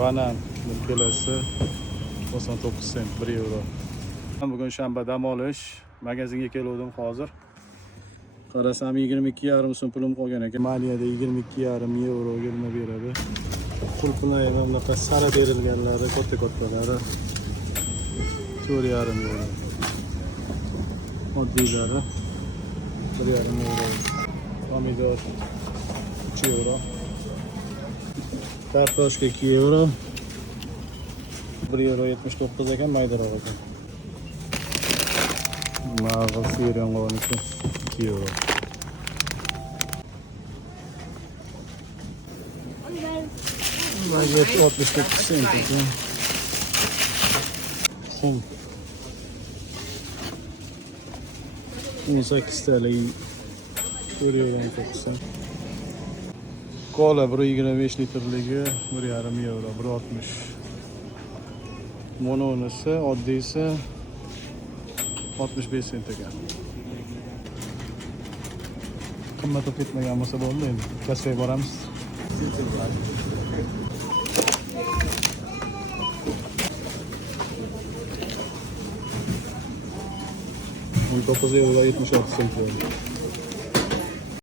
Banan 1 kilosi 99 sent, 1 euro. Bugun shanba dam olish. Magazinga keldim hozir. Qarasam 22,5 so'm pulim qolgan ekan. Maliyada 22,5 euroga beradi. Pul pullar ham bunaqa sara berilganlari, katta-kattalari 4,5 euro. Oddiylari 1,5 euro. Pomidor 3 euro. Kartoshka 2 euro. 1 euro 79 ekan, maydaroq ekan. Mag'il sir yong'oqniki 2 euro. Baget 69 sent ekan. Xum 18 TL 4 euro 9 sent. Kola 1,25 litrligi 1,5 euro, 1,60. Mononisi, oddiysi 65 sent ekan. Qimmat bo'lib ketmagan bo'lsa bo'ldi endi. Kassaga boramiz. 19 euro 76 sent.